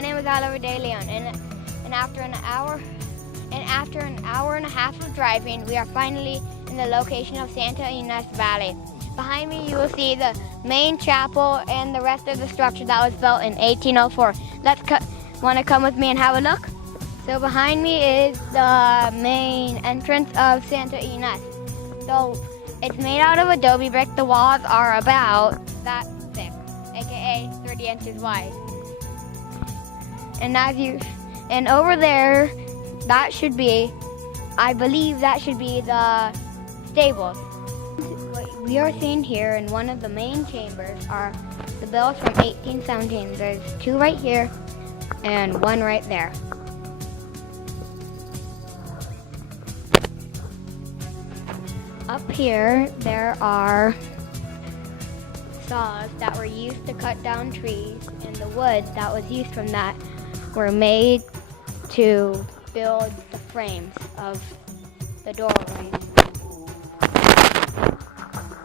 My name is Oliver De Leon, and after an hour and a half of driving, we are finally in the location of Santa Ines Valley. Behind me, you will see the main chapel and the rest of the structure that was built in 1804. Want to come with me and have a look? So behind me is the main entrance of Santa Ines. So it's made out of adobe brick. The walls are about that thick, aka 30 inches wide. And over there, I believe that should be the stables. What we are seeing here in one of the main chambers are the bells from 1817. There's two right here and one right there. Up here, there are saws that were used to cut down trees, and the wood that was used from that were made to build the frames of the doorways.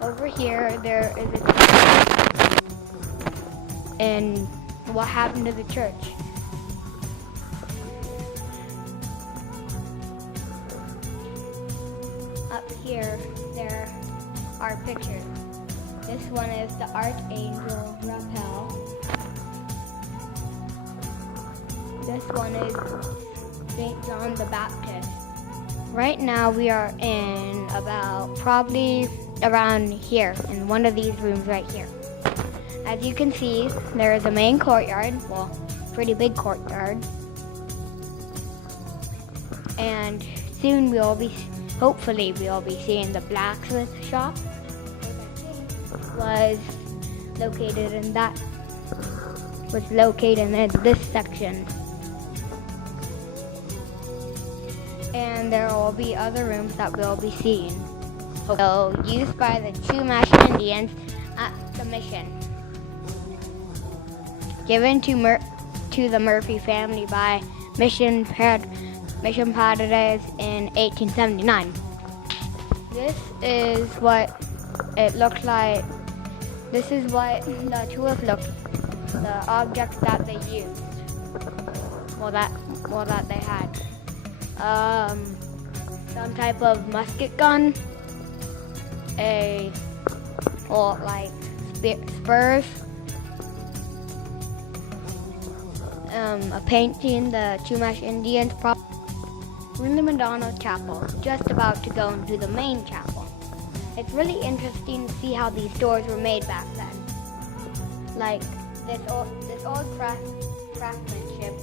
Over here, there is a church, and what happened to the church? Up here, there are pictures. This one is the Archangel Raphael. This one is St. John the Baptist. Right now we are in probably around here, in one of these rooms right here. As you can see, there is a main courtyard, well, pretty big courtyard. And soon hopefully we'll be seeing the blacksmith shop, was located in this section. And there will be other rooms that we'll be seeing. So, used by the Chumash Indians at the mission. Given to the Murphy family by Mission Padres in 1879. This is what it looks like. This is what the tools look, the objects that they used. That they had. Some type of musket gun, spurs, a painting, the Chumash Indians. We're in the Madonna Chapel, just about to go into the main chapel. It's really interesting to see how these doors were made back then. Like this old craftsmanship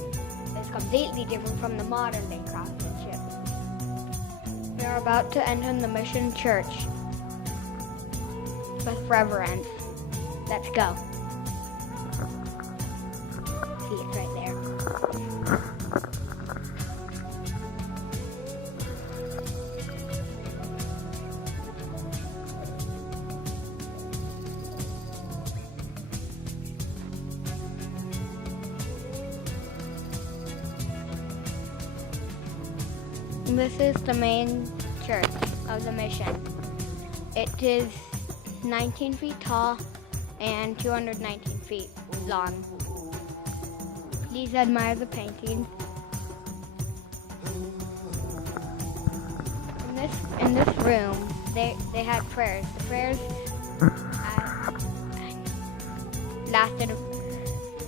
is completely different from the modern day craftsmanship. We are about to enter the mission church with reverence. Let's go. See, it's right there. This is the main church of the mission. It is 19 feet tall and 219 feet long. Please admire the paintings. In this room, they had prayers. The prayers lasted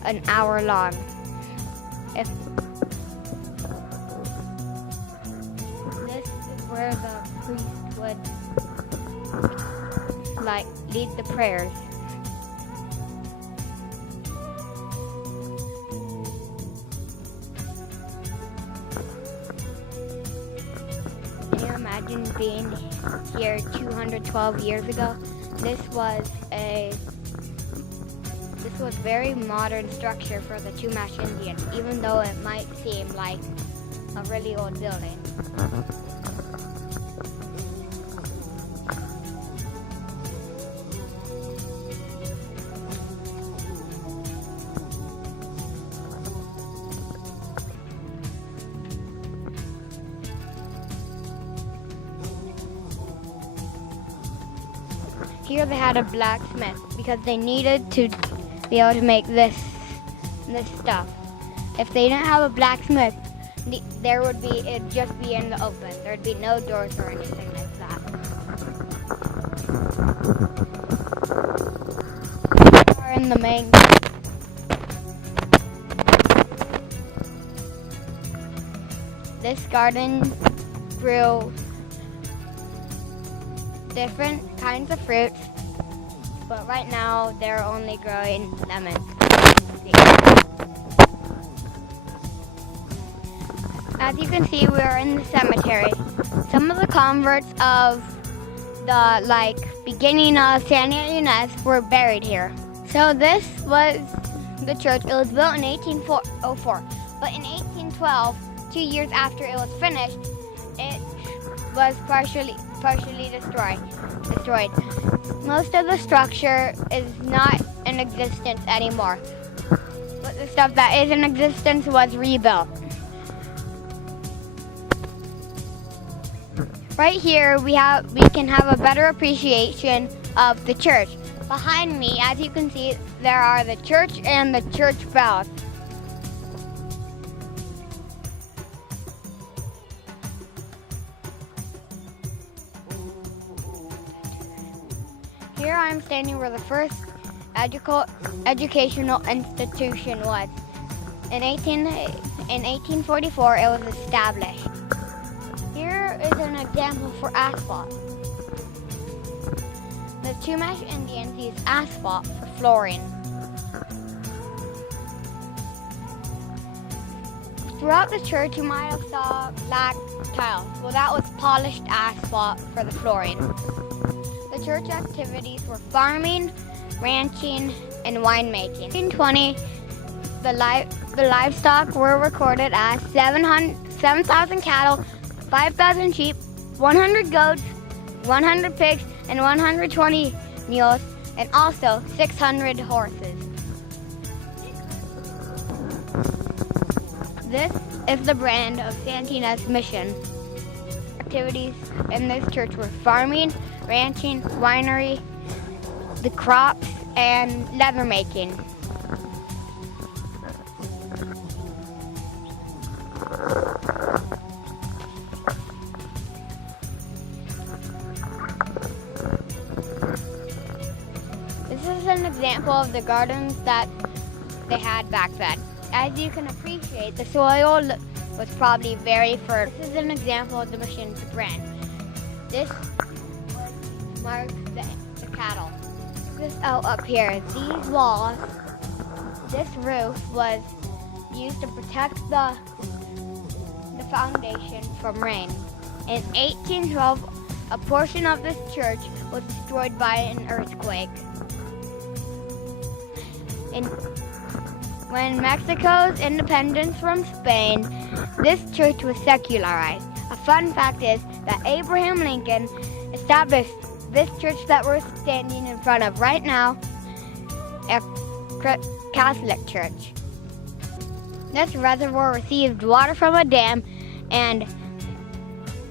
an hour long. Where the priest would lead the prayers. Can you imagine being here 212 years ago? This was very modern structure for the Chumash Indians, even though it might seem like a really old building. Here they had a blacksmith because they needed to be able to make this stuff. If they didn't have a blacksmith, it'd just be in the open. There'd be no doors or anything like that. We are in the main. This garden grew different kinds of fruits, but right now they're only growing lemons. As you can see, we are in the cemetery. Some of the converts of the beginning of Santa Ines were buried here. So this was the church. It was built in 1804, but in 1812, 2 years after it was finished, it was partially destroyed. Most of the structure is not in existence anymore, but the stuff that is in existence was rebuilt. Right here, we can have a better appreciation of the church. Behind me, as you can see, there are the church and the church bells. Here I'm standing where the first educational institution was. In 1844, it was established. Here is an example for asphalt. The Chumash Indians use asphalt for flooring. Throughout the church, you might have saw black tiles. Well, that was polished asphalt for the flooring. The church activities were farming, ranching, and winemaking. In 1920, the livestock were recorded as 7,000 cattle, 5,000 sheep, 100 goats, 100 pigs, and 120 mules, and also 600 horses. This is the brand of Santa Ines Mission. Activities in this church were farming, ranching, winery, the crops, and leather making. This is an example of the gardens that they had back then. As you can appreciate, the soil was probably very fertile. This is an example of the mission's brand. This marks the cattle. This out up here, these walls, this roof was used to protect the foundation from rain. In 1812, a portion of this church was destroyed by an earthquake. When Mexico's independence from Spain, this church was secularized. A fun fact is that Abraham Lincoln established this church that we're standing in front of right now, a Catholic church. This reservoir received water from a dam and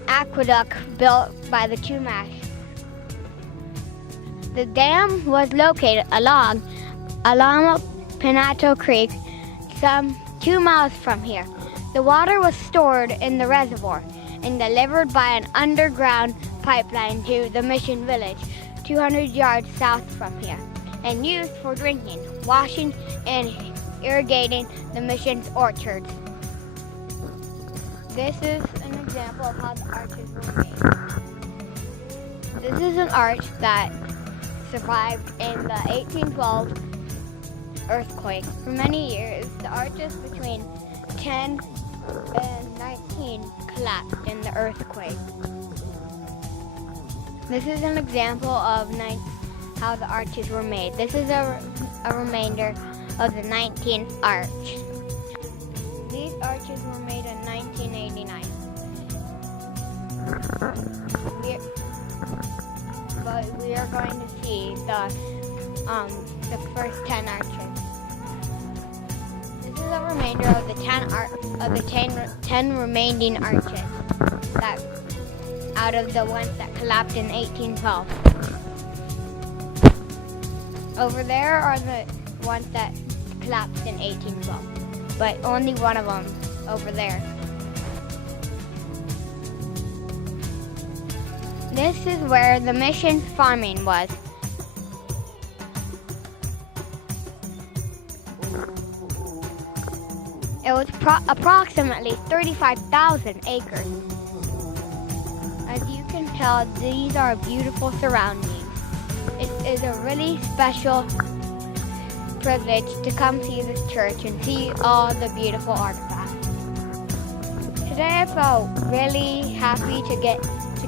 aqueduct built by the Chumash. The dam was located along Pinato Creek, some 2 miles from here. The water was stored in the reservoir and delivered by an underground pipeline to the mission village, 200 yards south from here, and used for drinking, washing, and irrigating the mission's orchards. This is an example of how the arches were made. This is an arch that survived in the 1812 earthquake. For many years, the arches between 10 and 19 collapsed in the earthquake. This is an example of how the arches were made. This is a remainder of the 19th arch. These arches were made in 1989. But we are going to see the first 10 arches. This is a remainder of the 10 remaining arches that out of the ones that collapsed in 1812. Over there are the ones that collapsed in 1812. but only one of them over there. This is where the mission farming was. It was approximately 35,000 acres. As you can tell, these are beautiful surroundings. It is a really special privilege to come see this church and see all the beautiful artifacts. Today I felt really happy to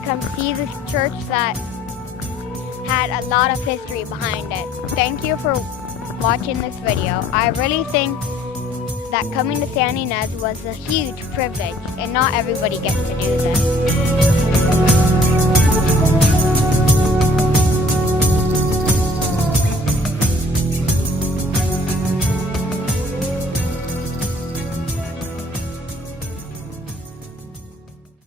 come see this church that had a lot of history behind it. Thank you for watching this video. I really think that coming to San Ines was a huge privilege, and not everybody gets to do this.